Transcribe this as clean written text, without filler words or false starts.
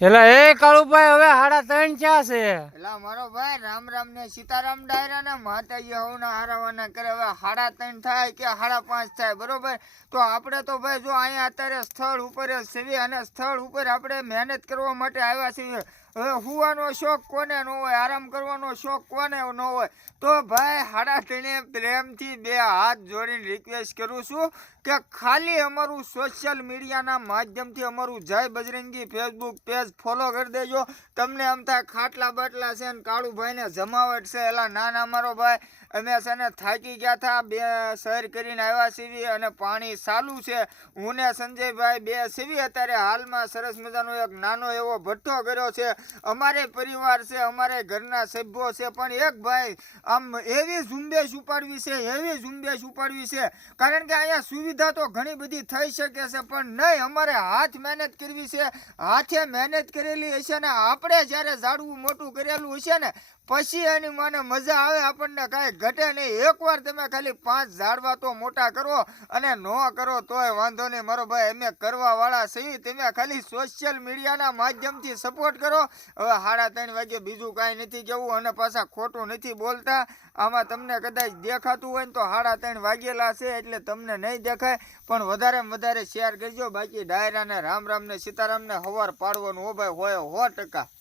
એલા એ કાળુભાઈ હવે 3:30 ક્યાં છે? એલા મારો ભાઈ રામ રામ ને સીતારામ ડાયરા ને માતાજી હવના હારાવાના કરે. હવે 3:30 થાય કે 5:30 થાય, બરોબર? તો આપણે તો ભાઈ જો અહીંયા અત્યારે સ્થળ ઉપર જ છીએ અને સ્થળ ઉપર આપણે મહેનત કરવા માટે આવ્યા છીએ. હવે હુવાનો શોખ કોને ન હોય, આરામ કરવાનો શોખ કોને ન હોય? તો ભાઈ 3:30 પ્રેમથી 2 હાથ જોડીને રિક્વેસ્ટ કરું છું કે ખાલી અમારું સોશિયલ મીડિયાના માધ્યમથી અમારું જય બજરંગી ફેસબુક પેજ ફોલો કરી દેજો. તમને આમ થાય ખાટલા બાટલા છે ને કાળુભાઈને જમાવટ છે. એલા નાના મારો ભાઈ, અમે છે ને થાકી ગયા હતા, 2 સૈર કરીને આવ્યા છીએ અને પાણી ચાલુ છે. હું ને સંજયભાઈ 2 સીવી અત્યારે હાલમાં સરસ મજાનો એક નાનો એવો ભઠ્ઠો કર્યો છે. અમારે પરિવાર છે, અમારે ઘરના સભ્યો છે, પણ એક ભાઈ આમ એવી ઝુંબેશ ઉપાડવી છે, એવી ઝુંબેશ ઉપાડવી છે. કારણ કે અહીંયા સુવિધા તો ઘણી બધી થઈ શકે છે, પણ નહીં, અમારે હાથ મહેનત કરવી છે. હાથે મહેનત કરેલી હશે ને આપણે જ્યારે ઝાડવું મોટું કરેલું હશે ને પછી એની મને મજા આવે, આપણને કાંઈ ઘટે નહીં. એકવાર તમે ખાલી 5 ઝાડવા તો મોટા કરો અને ન કરો તોય વાંધો નહીં મારો ભાઈ, અમે કરવા વાળા છીએ. તમે ખાલી સોશિયલ મીડિયાના માધ્યમથી સપોર્ટ કરો. હવે 3:30 વાગે બીજું કાંઈ નથી કહેવું અને પાછા ખોટું નથી બોલતા. આમાં તમને કદાચ દેખાતું હોય ને તો 3:30 વાગેલા છે એટલે તમને નહીં દેખાય, પણ વધારેમાં વધારે શેર કરજો. બાકી ડાયરાને રામ રામ ને સીતારામને હવાર પાડવાનું હો ભાઈ, હોય 100%.